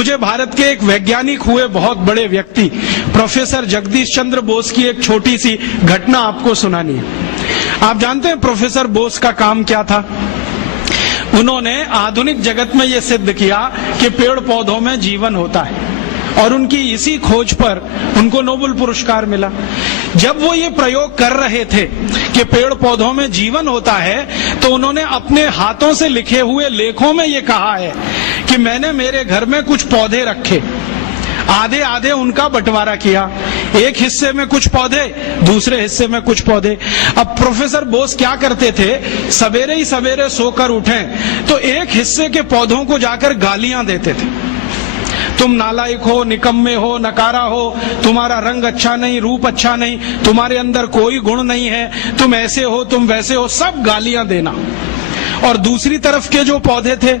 मुझे भारत के एक वैज्ञानिक हुए बहुत बड़े व्यक्ति प्रोफेसर जगदीश चंद्र बोस की एक छोटी सी घटना आपको सुनानी है। आप जानते हैं प्रोफेसर बोस का काम क्या था? उन्होंने आधुनिक जगत में यह सिद्ध किया कि पेड़ पौधों में जीवन होता है, और उनकी इसी खोज पर उनको नोबेल पुरस्कार मिला। जब वो ये प्रयोग कर रहे थे कि पेड़ पौधों में जीवन होता है, तो उन्होंने अपने हाथों से लिखे हुए लेखों में ये कहा है कि मैंने मेरे घर में कुछ पौधे रखे, आधे आधे उनका बंटवारा किया, एक हिस्से में कुछ पौधे, दूसरे हिस्से में कुछ पौधे। अब प्रोफेसर बोस क्या करते थे, सवेरे ही सवेरे सोकर उठें तो एक हिस्से के पौधों को जाकर गालियां देते थे। तुम नालायक हो, निकम्मे हो, नकारा हो, तुम्हारा रंग अच्छा नहीं, रूप अच्छा नहीं, तुम्हारे अंदर कोई गुण नहीं है, तुम ऐसे हो, तुम वैसे हो, सब गालियां देना। और दूसरी तरफ के जो पौधे थे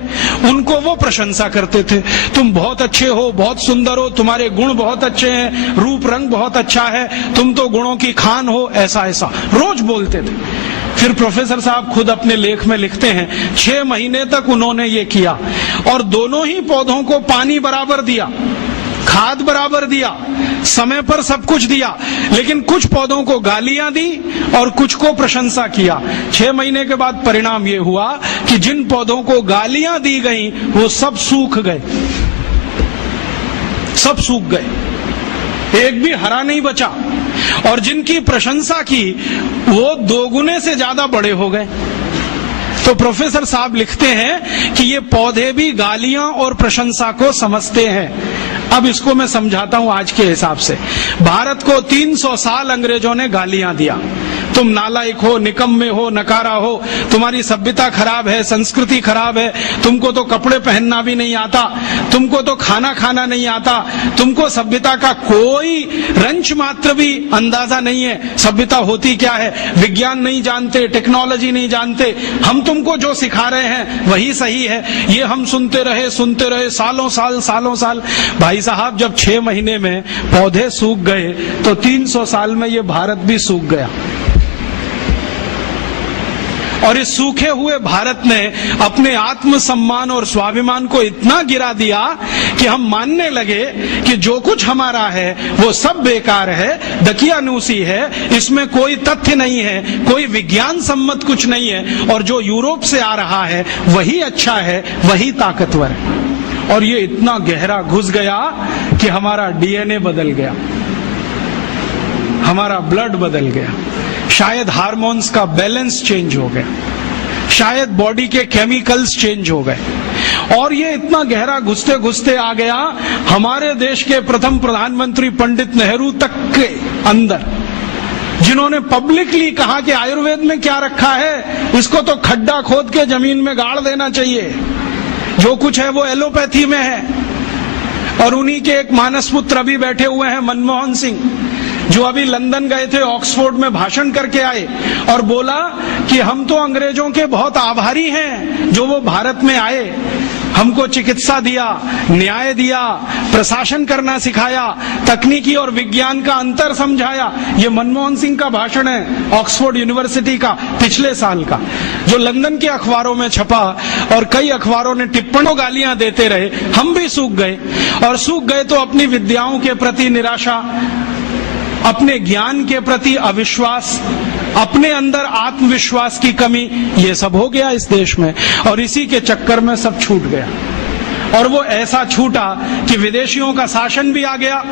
उनको वो प्रशंसा करते थे, तुम बहुत अच्छे हो, बहुत सुंदर हो, तुम्हारे गुण बहुत अच्छे हैं, रूप रंग बहुत अच्छा है, तुम तो गुणों की खान हो, ऐसा ऐसा रोज बोलते थे। फिर प्रोफेसर साहब खुद अपने लेख में लिखते हैं 6 महीने तक उन्होंने ये किया, और दोनों ही पौधों को पानी बराबर दिया, खाद बराबर दिया, समय पर सब कुछ दिया, लेकिन कुछ पौधों को गालियां दी और कुछ को प्रशंसा किया। 6 महीने के बाद परिणाम ये हुआ कि जिन पौधों को गालियां दी गई वो सब सूख गए, सब सूख गए, एक भी हरा नहीं बचा, और जिनकी प्रशंसा की वो 2 गुने से ज्यादा बड़े हो गए। तो प्रोफेसर साहब लिखते हैं कि ये पौधे भी गालियां और प्रशंसा को समझते हैं। अब इसको मैं समझाता हूं आज के हिसाब से। भारत को 300 साल अंग्रेजों ने गालियां दिया, तुम नालायक हो, निकम्मे हो, नकारा हो, तुम्हारी सभ्यता खराब है, संस्कृति खराब है, तुमको तो कपड़े पहनना भी नहीं आता, तुमको तो खाना खाना नहीं आता, तुमको सभ्यता का कोई रंच मात्र भी अंदाजा नहीं है, सभ्यता होती क्या है, विज्ञान नहीं जानते, टेक्नोलॉजी नहीं जानते, हम तुमको जो सिखा रहे हैं वही सही है। ये हम सुनते रहे सालों साल। भाई साहब, जब 6 महीने में पौधे सूख गए तो 300 साल में ये भारत भी सूख गया। और इस सूखे हुए भारत ने अपने आत्मसम्मान और स्वाभिमान को इतना गिरा दिया कि हम मानने लगे कि जो कुछ हमारा है वो सब बेकार है, दकियानूसी है, इसमें कोई तथ्य नहीं है, कोई विज्ञान सम्मत कुछ नहीं है, और जो यूरोप से आ रहा है वही अच्छा है, वही ताकतवर है। और ये इतना गहरा घुस गया कि हमारा डीएनए बदल गया, हमारा ब्लड बदल गया, शायद हार्मोन्स का बैलेंस चेंज हो गया, शायद बॉडी के केमिकल्स चेंज हो गए। और ये इतना गहरा घुसते घुसते आ गया हमारे देश के प्रथम प्रधानमंत्री पंडित नेहरू तक के अंदर, जिन्होंने पब्लिकली कहा कि आयुर्वेद में क्या रखा है, इसको तो खड्डा खोद के जमीन में गाड़ देना चाहिए, जो कुछ है वो एलोपैथी में है। और उन्हीं के एक मानस पुत्र अभी बैठे हुए हैं, मनमोहन सिंह, जो अभी लंदन गए थे, ऑक्सफोर्ड में भाषण करके आए और बोला कि हम तो अंग्रेजों के बहुत आभारी हैं जो वो भारत में आए, हमको चिकित्सा दिया, न्याय दिया, प्रशासन करना सिखाया, तकनीकी और विज्ञान का अंतर समझाया। ये मनमोहन सिंह का भाषण है ऑक्सफोर्ड यूनिवर्सिटी का पिछले साल का, जो लंदन के अखबारों में छपा, और कई अखबारों ने टिप्पणों गालियां देते रहे। हम भी सूख गए, और सूख गए तो अपनी विद्याओं के प्रति निराशा, अपने ज्ञान के प्रति अविश्वास, अपने अंदर आत्मविश्वास की कमी, ये सब हो गया इस देश में। और इसी के चक्कर में सब छूट गया, और वो ऐसा छूटा कि विदेशियों का शासन भी आ गया